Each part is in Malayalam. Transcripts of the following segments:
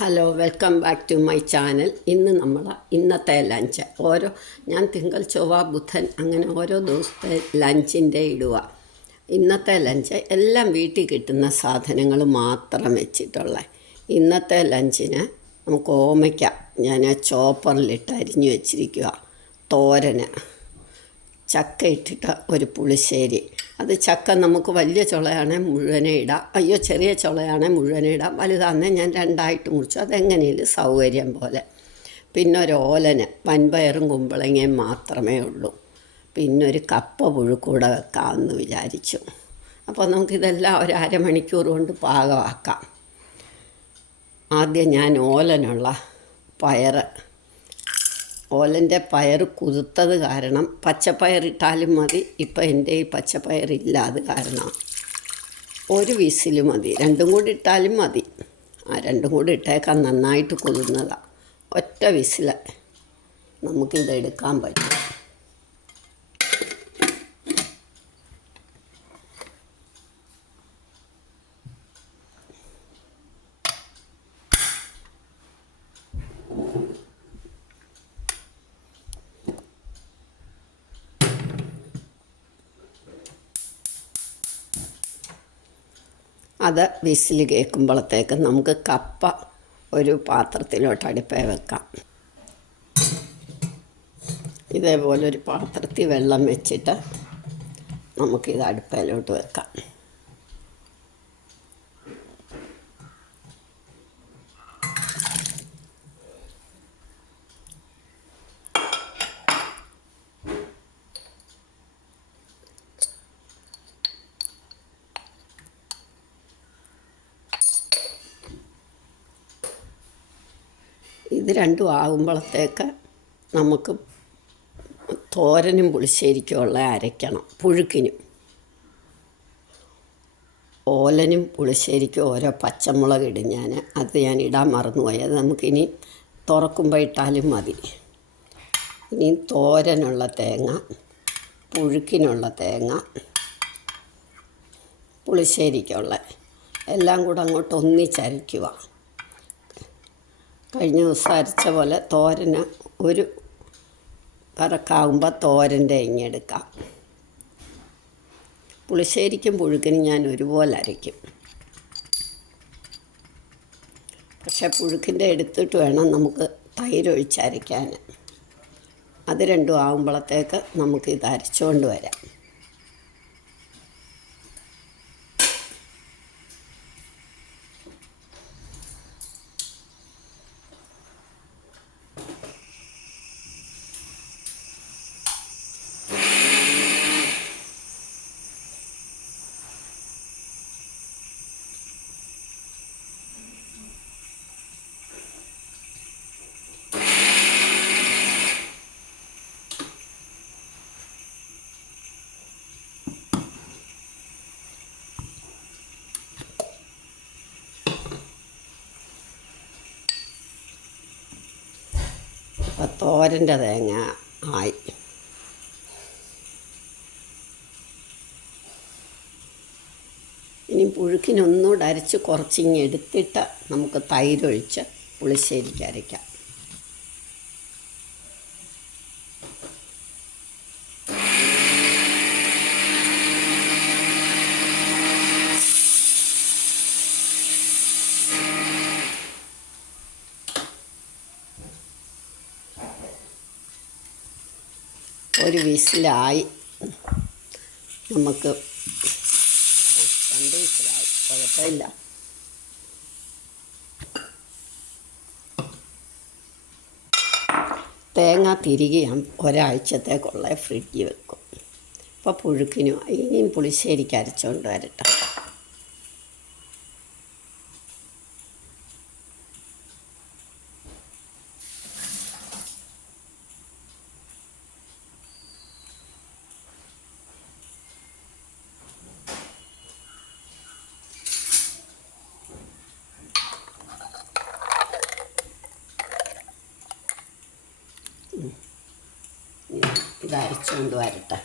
Hello, welcome back to my channel. ഇന്നത്തെ ലഞ്ച് ഞാൻ തിങ്കൾ ചൊവ്വ ബുധൻ അങ്ങനെ ഓരോ ദിവസത്തെ ലഞ്ചിൻ്റെ ഇടുക. ഇന്നത്തെ ലഞ്ച് എല്ലാം വീട്ടിൽ കിട്ടുന്ന സാധനങ്ങൾ മാത്രം വെച്ചിട്ടുള്ള ഇന്നത്തെ ലഞ്ചിന് നമുക്ക് ഓമയ്ക്ക ഞാൻ ചോപ്പറിലിട്ട് അരിഞ്ഞു വെച്ചിരിക്കുക, തോരന്, ചക്ക ഇട്ടിട്ട് ഒരു പുളിശ്ശേരി. അത് ചക്ക നമുക്ക് വലിയ ചുളയാണെങ്കിൽ മുഴുവനെ ഇടാം, ചെറിയ ചുളയാണെങ്കിൽ മുഴുവനെ ഇടാം, വലുതാണെങ്കിൽ ഞാൻ രണ്ടായിട്ട് മുറിച്ചു, അതെങ്ങനെയും സൗകര്യം പോലെ. പിന്നെ ഒരു ഓലന് വൻപയറും കുമ്പളങ്ങയും മാത്രമേ ഉള്ളൂ. പിന്നെ ഒരു കപ്പ പുഴുക്കൂടെ വെക്കാമെന്ന് വിചാരിച്ചു. അപ്പോൾ നമുക്കിതെല്ലാം ഒരു അരമണിക്കൂർ കൊണ്ട് പാകമാക്കാം. ആദ്യം ഞാൻ ഓലനുള്ള ഓലൻ്റെ പയർ കുതിർത്തത് കാരണം പച്ചപ്പയറിട്ടാലും മതി. ഇപ്പം എൻ്റെ ഈ പച്ചപ്പയറില്ല, അത് കാരണം ഒരു വിസിൽ മതി. രണ്ടും കൂടി ഇട്ടാലും മതി. രണ്ടും കൂടി ഇട്ടേക്കാൻ നന്നായിട്ട് കുതിർന്നതാണ്. ഒറ്റ വിസിൽ നമുക്കിതെടുക്കാൻ പറ്റും. അത് വിസിൽ കേൾക്കുമ്പോഴത്തേക്ക് നമുക്ക് കപ്പ ഒരു പാത്രത്തിലോട്ട് അടുപ്പേ വെക്കാം. ഇതേപോലെ ഒരു പാത്രത്തിൽ വെള്ളം വെച്ചിട്ട് നമുക്കിത് അടുപ്പയിലോട്ട് വെക്കാം. ഇത് രണ്ടും ആകുമ്പോഴത്തേക്ക് നമുക്ക് തോരനും പുളിശ്ശേരിക്കുമുള്ള അരയ്ക്കണം. പുഴുക്കിനും ഓലനും പുളിശ്ശേരിക്കും ഓരോ പച്ചമുളക് ഇടും അത് ഞാൻ ഇടാൻ മറന്നുപോയി. അത് നമുക്കിനി തുറക്കുമ്പോൾ ഇട്ടാലും മതി. ഇനി തോരനുള്ള തേങ്ങ, പുഴുക്കിനുള്ള തേങ്ങ, പുളിശ്ശേരിക്കുള്ള എല്ലാം കൂടെ അങ്ങോട്ട് ഒന്നിച്ചരയ്ക്കുക. കഴിഞ്ഞ ദിവസം അരച്ച പോലെ തോരന് ഒരു കറക്കാവുമ്പോൾ തോരൻ്റെ ഇങ്ങെടുക്കാം. പുളിശ്ശേരിക്കും പുഴുക്കിനും ഞാൻ ഒരുപോലെ അരയ്ക്കും. പക്ഷേ പുഴുക്കിൻ്റെ എടുത്തിട്ട് വേണം നമുക്ക് തൈര് ഒഴിച്ചരയ്ക്കാൻ. അത് രണ്ടും ആകുമ്പോഴത്തേക്ക് നമുക്കിത് അരച്ചുകൊണ്ട് വരാം. അപ്പോൾ തോരൻ്റെ തേങ്ങ ആയി. ഇനി പുഴുക്കിനൊന്നുകൂടെ അരച്ച് കുറച്ചിങ്ങെടുത്തിട്ട് നമുക്ക് തൈരൊഴിച്ച് പുളിശ്ശേരിക്ക് അരയ്ക്കാം. ഒരു വിസിലായി, നമുക്ക് 2 വിസിലായി, കുഴപ്പമില്ല. തേങ്ങ തിരികെ ഞാൻ ഒരാഴ്ചത്തേക്കുള്ള ഫ്രിഡ്ജിൽ വെക്കും. അപ്പോൾ പുഴുക്കിനും ഇനിയും പുളിശ്ശേരിക്ക് അരച്ചുകൊണ്ട് വരട്ടെ. ഇത് അരച്ചുകൊണ്ട് വരട്ടെ.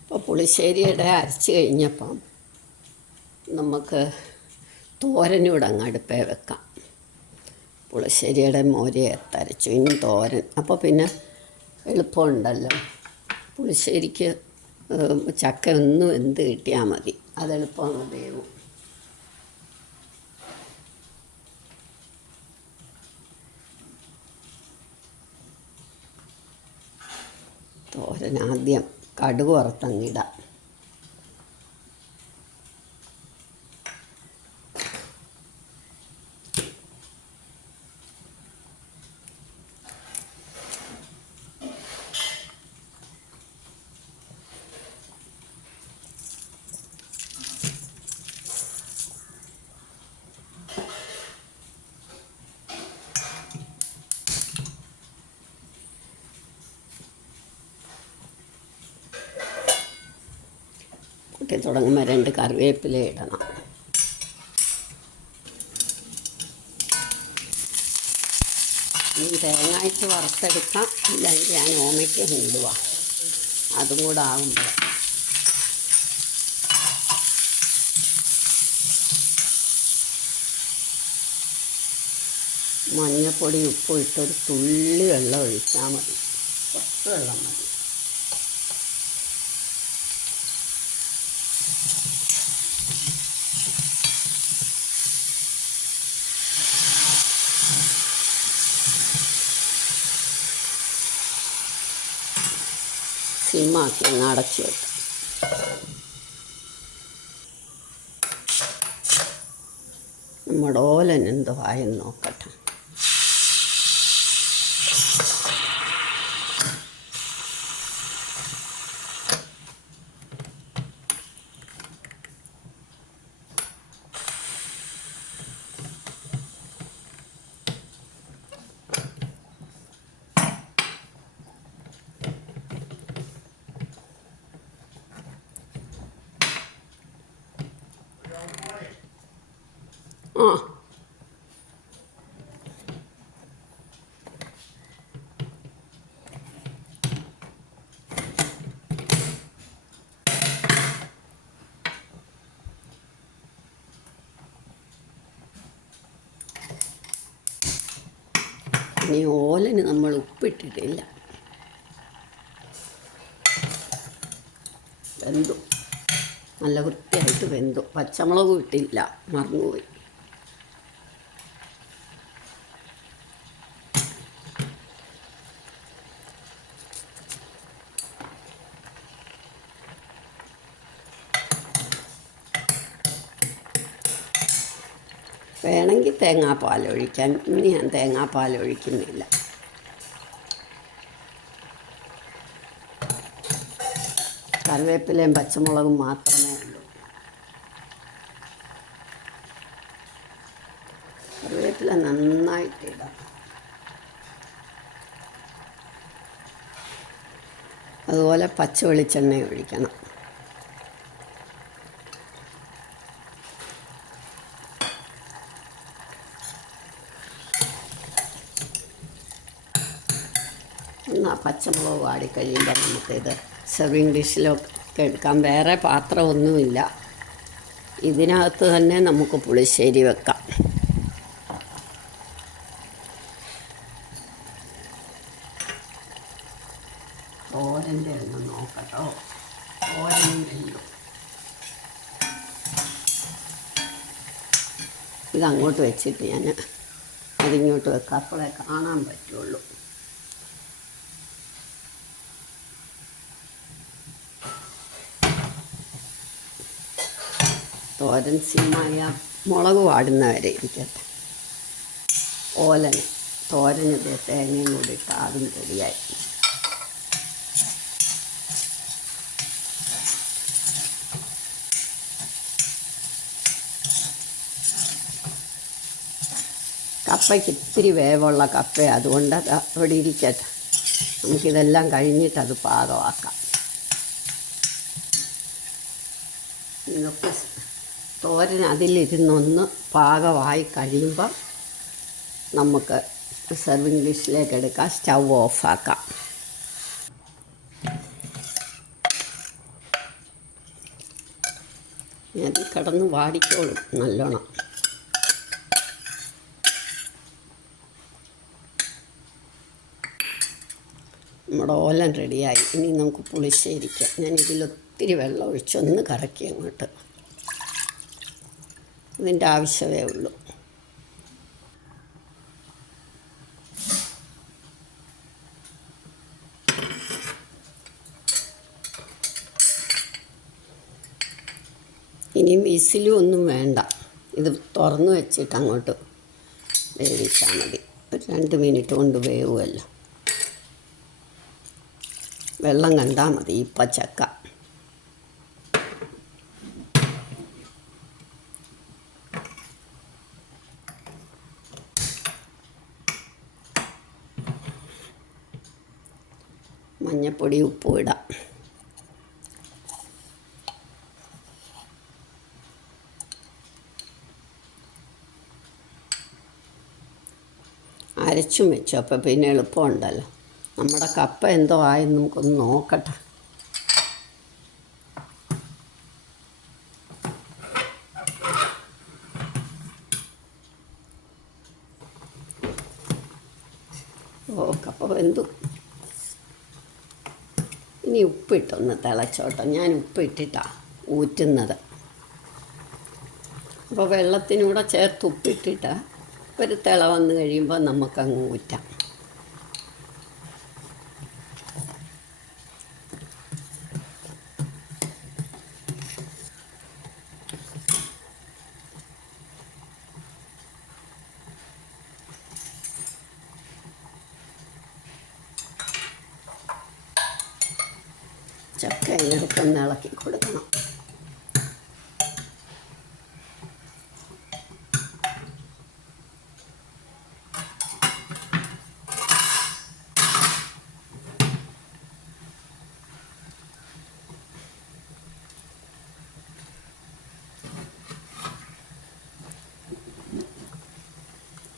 അപ്പോൾ പുളിശ്ശേരിയുടെ അരച്ച് കഴിഞ്ഞപ്പം നമുക്ക് തോരനൂടെ അങ്ങ് അടുപ്പേ വെക്കാം. പുളിശ്ശേരിയുടെ മോര് തരച്ചു, ഇനി തോരൻ. അപ്പോൾ പിന്നെ എളുപ്പമുണ്ടല്ലോ. പുളിശ്ശേരിക്ക് ചക്ക ഒന്ന് വെന്ത് കിട്ടിയാൽ മതി, അതെളുപ്പം അങ്ങ് വേവും. തോരൻ ആദ്യം കടുക് വറുത്തങ്ങിടാം. പൊട്ടി തുടങ്ങുമ്പോൾ 2 കറിവേപ്പില ഇടണം. ഇനി തേങ്ങായിട്ട് വറുത്തെടുക്കാം, ഇല്ലെങ്കിൽ ഞാൻ ഓമയ്ക്ക ഇടുക. അതും കൂടെ ആകുമ്പോൾ മഞ്ഞൾപ്പൊടി ഉപ്പും ഇട്ടൊരു തുള്ളി വെള്ളം ഒഴിച്ചാൽ മതി, കുറച്ച് വെള്ളം മതി. സിമ്മാക്കി അങ്ങ് അടച്ചു വെക്കാം. നമ്മുടെ ഓലൻ എന്തോ ആയെന്ന് നോക്കട്ടെ. ആ ഇനി ഓലന് നമ്മൾ ഉപ്പിട്ടിട്ടില്ല. വെന്തു, നല്ല വൃത്തിയായിട്ട് വെന്തു. പച്ചമുളകും ഇട്ടില്ല, മറന്നുപോയി. വേണമെങ്കിൽ തേങ്ങാപ്പാൽ ഒഴിക്കാൻ, ഇനി ഞാൻ തേങ്ങാപ്പാൽ ഒഴിക്കുന്നില്ല. കറിവേപ്പിലയും പച്ചമുളകും മാത്രമേ ഉള്ളൂ. കറിവേപ്പില നന്നായിട്ടിടാം. അതുപോലെ പച്ച വെളിച്ചെണ്ണ ഒഴിക്കണം. എന്നാൽ പച്ചമുളക് വാടിക്കഴിയുമ്പോൾ നമുക്കിത് സെർവിങ് ഡിഷിലൊക്കെ എടുക്കാം. വേറെ പാത്രമൊന്നുമില്ല, ഇതിനകത്ത് തന്നെ നമുക്ക് പുളിശ്ശേരി വെക്കാം. തോരൻ്റെ ഒന്ന് നോക്കട്ടോ, തോരനില്ലല്ലോ. ഇതങ്ങോട്ട് വെച്ചിട്ട് ഞാൻ അതിങ്ങോട്ട് വെക്കാം, അപ്പോഴേ കാണാൻ പറ്റുള്ളൂ. തോരൻ സിമ്മായ മുളക് വാടുന്നവരെ ഇരിക്കട്ടെ. ഓലന് തോരന് തേങ്ങയും കൂടി ഇട്ട് അതും റെഡിയായി. കപ്പയ്ക്ക് ഇത്തിരി വേവുള്ള കപ്പ, അതുകൊണ്ട് അത് അവിടെ ഇരിക്കട്ടെ. നമുക്കിതെല്ലാം കഴിഞ്ഞിട്ടത് പാകമാക്കാം. ഇതൊക്കെ തോരൻ അതിലിരുന്നൊന്ന് പാകമായി കഴിയുമ്പം നമുക്ക് സെർവിങ് ഡിഷിലേക്ക് എടുക്കാം. സ്റ്റൗ ഓഫാക്കാം. അത് കിടന്ന് വാടിക്കോളും നല്ലോണം. നമ്മുടെ ഓലൻ റെഡിയായി. ഇനി നമുക്ക് പുളിശ്ശേരിക്കാം. ഞാനിതിലൊത്തിരി വെള്ളം ഒഴിച്ചൊന്ന് കറക്കി അങ്ങോട്ട്. ഇതിൻ്റെ ആവശ്യമേ ഉള്ളൂ. ഇനി വിസിലും ഒന്നും വേണ്ട. ഇത് തുറന്ന് വെച്ചിട്ട് അങ്ങോട്ട് വേവിച്ചാൽ മതി. ഒരു 2 മിനിറ്റ് കൊണ്ട് വേവുമല്ലോ. വെള്ളം കണ്ടാൽ മതി. ഇപ്പം ചക്ക മഞ്ഞൾപ്പൊടി ഉപ്പും ഇടാം. അരച്ചും വെച്ചു. അപ്പോൾ പിന്നെ എളുപ്പമുണ്ടല്ലോ. നമ്മുടെ കപ്പ എന്തോ ആയെന്ന് നമുക്കൊന്ന് നോക്കട്ടെ. ഓ, കപ്പ വെന്തു. ഇനി ഉപ്പിട്ടൊന്ന് തിളച്ചോട്ടെ. ഞാൻ ഉപ്പിട്ടിട്ടാണ് ഊറ്റുന്നത്. അപ്പോൾ വെള്ളത്തിനൂടെ ചേർത്ത് ഉപ്പിട്ടിട്ട് ഒരു തിള വന്ന് കഴിയുമ്പോൾ നമുക്കങ്ങ് ഊറ്റാം. ചക്ക ഇടയ്ക്കൊന്ന് ഇളക്കി കൊടുക്കണം.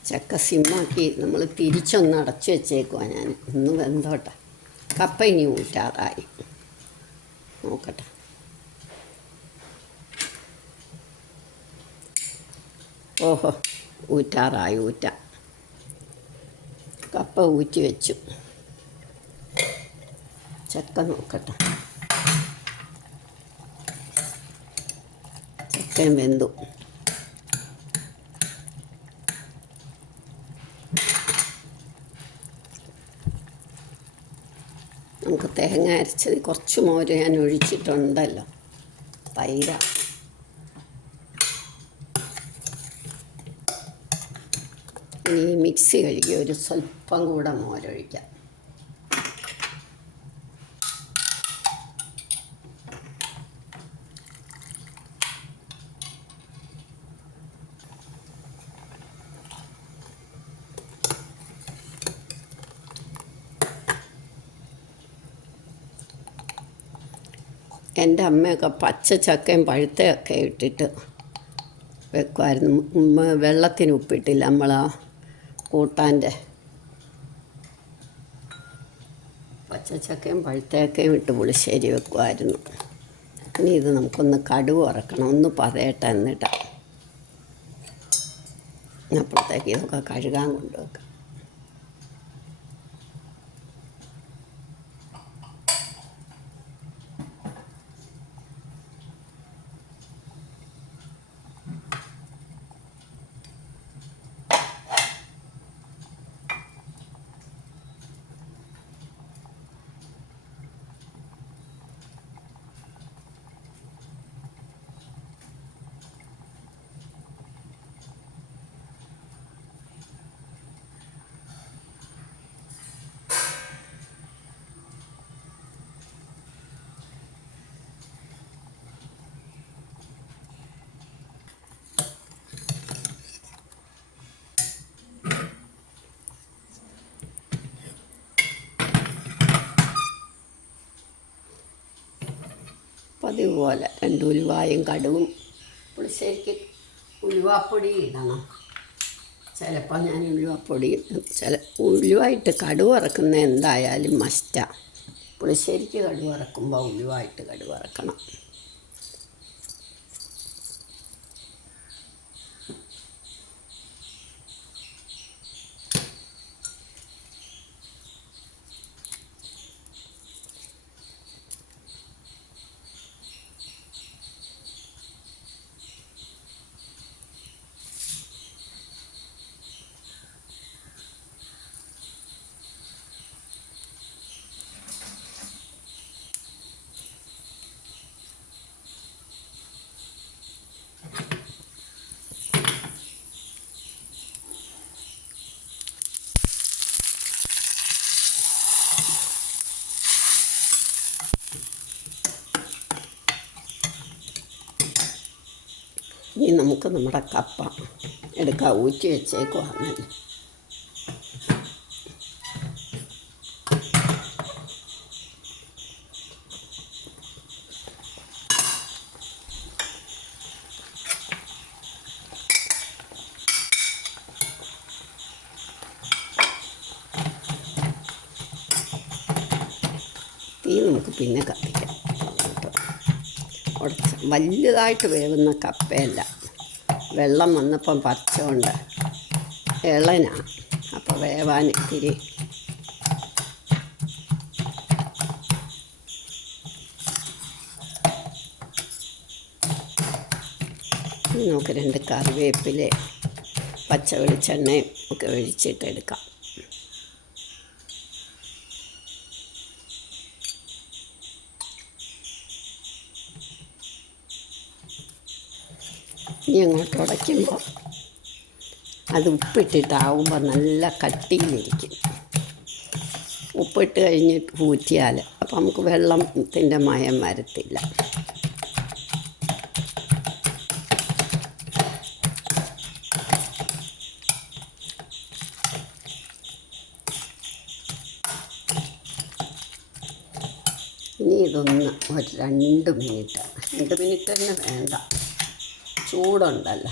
ചക്ക സിമ്മാക്കി നമ്മൾ തിരിച്ചൊന്ന് അടച്ചു വെച്ചേക്കുവാണ് ഞാൻ. ഒന്ന് വെന്തോട്ടെ. കപ്പ ഇനി ഊറ്റാറായി. നോക്കട്ടെ. ഓഹോ, ഊറ്റാറായി. ഊറ്റാം. കപ്പ ഊറ്റി വെച്ചു. ചക്ക നോക്കട്ടെ. ചക്കയും വെന്തു. നമുക്ക് തേങ്ങ അരച്ചത് കുറച്ച് മോര് ഞാൻ ഒഴിച്ചിട്ടുണ്ടല്ലോ. തൈര ഇനി മിക്സി കഴുകി ഒരു സ്വല്പം കൂടെ മോരൊഴിക്കാം. എൻ്റെ അമ്മയൊക്കെ പച്ച ചക്കയും പഴുത്തയൊക്കെ ഇട്ടിട്ട് വെക്കുമായിരുന്നു. വെള്ളത്തിന് ഉപ്പിട്ടില്ല. നമ്മൾ ആ കൂട്ടാൻ്റെ പച്ചച്ചക്കയും പഴുത്തയൊക്കെയും ഇട്ട് പുളിശ്ശേരി വെക്കുമായിരുന്നു. ഇനി ഇത് നമുക്കൊന്ന് കടുക് വറക്കണം. ഒന്ന് പതയട്ടെ. എന്നിട്ടാണ് അപ്പോഴത്തേക്ക് ഇതൊക്കെ കഴുകാൻ കൊണ്ടുവെക്കാം. പതിവ് പോലെ 2 ഉലുവായും കടുവും. പുളിശ്ശേരിക്ക് ഉലുവാപ്പൊടി ഇടണം. ചിലപ്പോൾ ഞാൻ ഉലുവാപ്പൊടി ഉലുവായിട്ട് കടുവ് വറക്കുന്ന എന്തായാലും മസ്റ്റാണ്. പുളിശ്ശേരിക്ക് കടുവ് വറക്കുമ്പോൾ ഉലുവായിട്ട് കടുവ് വറക്കണം. ഇനി നമുക്ക് നമ്മുടെ കപ്പ എടുക്കാം. ഊറ്റി വെച്ചേക്കുവാണല്ലോ. തീ നമുക്ക് പിന്നെ കത്തിക്കാം. വലുതായിട്ട് വേവുന്ന കപ്പയല്ല, വെള്ളം വന്നപ്പം പച്ചകൊണ്ട് ഇളനാണ്, അപ്പോൾ വേവാൻ ഇത്തിരി നമുക്ക് 2 കറിവേപ്പില പച്ച വെളിച്ചെണ്ണയും ഒക്കെ ഒഴിച്ചിട്ടെടുക്കാം. ഇനി അങ്ങോട്ട് ഉടയ്ക്കുമ്പോൾ അത് ഉപ്പിട്ടിട്ടാവുമ്പോൾ നല്ല കട്ടിയിലിരിക്കും. ഉപ്പിട്ട് കഴിഞ്ഞിട്ട് ഊറ്റിയാൽ അപ്പം നമുക്ക് വെള്ളത്തിൻ്റെ മയം വരത്തില്ല. ഇനി ഇതൊന്ന് ഒരു 2 മിനിറ്റ് തന്നെ വേണ്ട, ചൂടുണ്ടല്ലോ,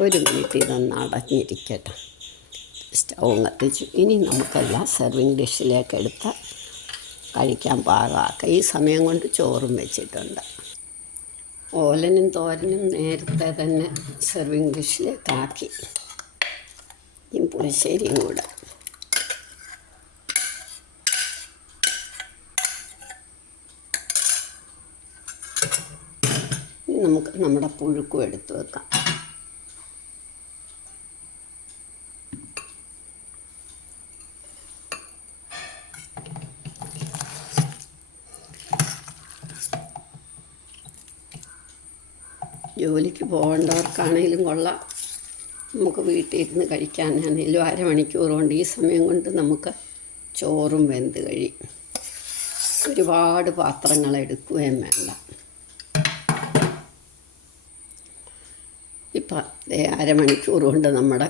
1 മിനിറ്റ് ഇതൊന്ന് അടഞ്ഞിരിക്കട്ടെ. സ്റ്റൗ കത്തിച്ചു. ഇനി നമുക്കെല്ലാം സെർവിങ് ഡിഷിലേക്ക് എടുത്ത് കഴിക്കാൻ പാകമാക്കാം. ഈ സമയം കൊണ്ട് ചോറും വെച്ചിട്ടുണ്ട്. ഓലനും തോരനും നേരത്തെ തന്നെ സെർവിങ് ഡിഷിലേക്കാക്കി. ഈ പുളിശ്ശേരിയും കൂടെ. നമുക്ക് നമ്മുടെ പുഴുക്കും എടുത്ത് വെക്കാം. ജോലിക്ക് പോകേണ്ടവർക്കാണെങ്കിലും കൊള്ളാം, നമുക്ക് വീട്ടിൽ ഇരുന്ന് കഴിക്കാനാണെങ്കിലും 1/2 മണിക്കൂർ കൊണ്ട് ഈ സമയം കൊണ്ട് നമുക്ക് ചോറും വെന്ത് കഴിയും. ഒരുപാട് പാത്രങ്ങൾ എടുക്കുകയും വേണ്ട. ഇപ്പം 1/2 മണിക്കൂർ കൊണ്ട് നമ്മുടെ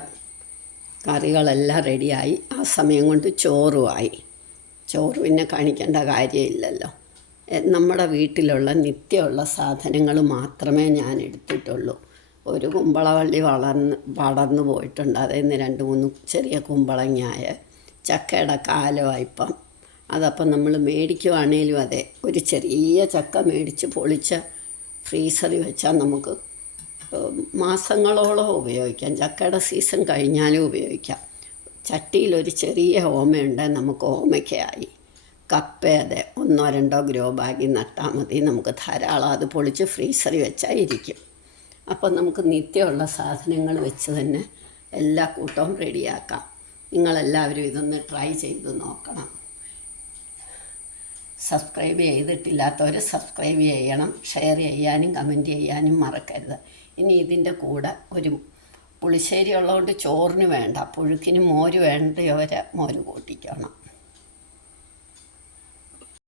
കറികളെല്ലാം റെഡിയായി. ആ സമയം കൊണ്ട് ചോറുമായി. ചോറ് പിന്നെ കാണിക്കേണ്ട കാര്യമില്ലല്ലോ. നമ്മുടെ വീട്ടിലുള്ള നിത്യമുള്ള സാധനങ്ങൾ മാത്രമേ ഞാൻ എടുത്തിട്ടുള്ളൂ. ഒരു കുമ്പളവള്ളി വളർന്നു പോയിട്ടുണ്ട്. അതിൽ നിന്ന് 2-3 ചെറിയ കുമ്പളങ്ങായ ചക്കയുടെ കാലമായിപ്പം. അതപ്പം നമ്മൾ മേടിക്കുവാണേലും അതെ, ഒരു ചെറിയ ചക്ക മേടിച്ച് പൊളിച്ച് ഫ്രീസറിൽ വെച്ചാൽ നമുക്ക് മാസങ്ങളോളം ഉപയോഗിക്കാം. ചക്കയുടെ സീസൺ കഴിഞ്ഞാലും ഉപയോഗിക്കാം. ചട്ടിയിലൊരു ചെറിയ ഓമയുണ്ടെങ്കിൽ നമുക്ക് ഓമയ്ക്കായി. കപ്പ അതെ, 1-2 ഗ്രോ ബാഗിൽ നട്ടാൽ മതി, നമുക്ക് ധാരാളം. അത് പൊളിച്ച് ഫ്രീസറിൽ വെച്ചാൽ ഇരിക്കും. അപ്പം നമുക്ക് നിത്യമുള്ള സാധനങ്ങൾ വെച്ച് തന്നെ എല്ലാ കൂട്ടവും റെഡിയാക്കാം. നിങ്ങളെല്ലാവരും ഇതൊന്ന് ട്രൈ ചെയ്ത് നോക്കണം. സബ്സ്ക്രൈബ് ചെയ്തിട്ടില്ലാത്തവർ സബ്സ്ക്രൈബ് ചെയ്യണം. ഷെയർ ചെയ്യാനും കമൻറ്റ് ചെയ്യാനും മറക്കരുത്. ഇനി ഇതിൻ്റെ കൂടെ ഒരു പുളിശ്ശേരി ഉള്ളതുകൊണ്ട് ചോറിന് വേണ്ട, പുഴുക്കിന് മോര് വേണ്ടവരെ മോര് കൂട്ടിക്കണം.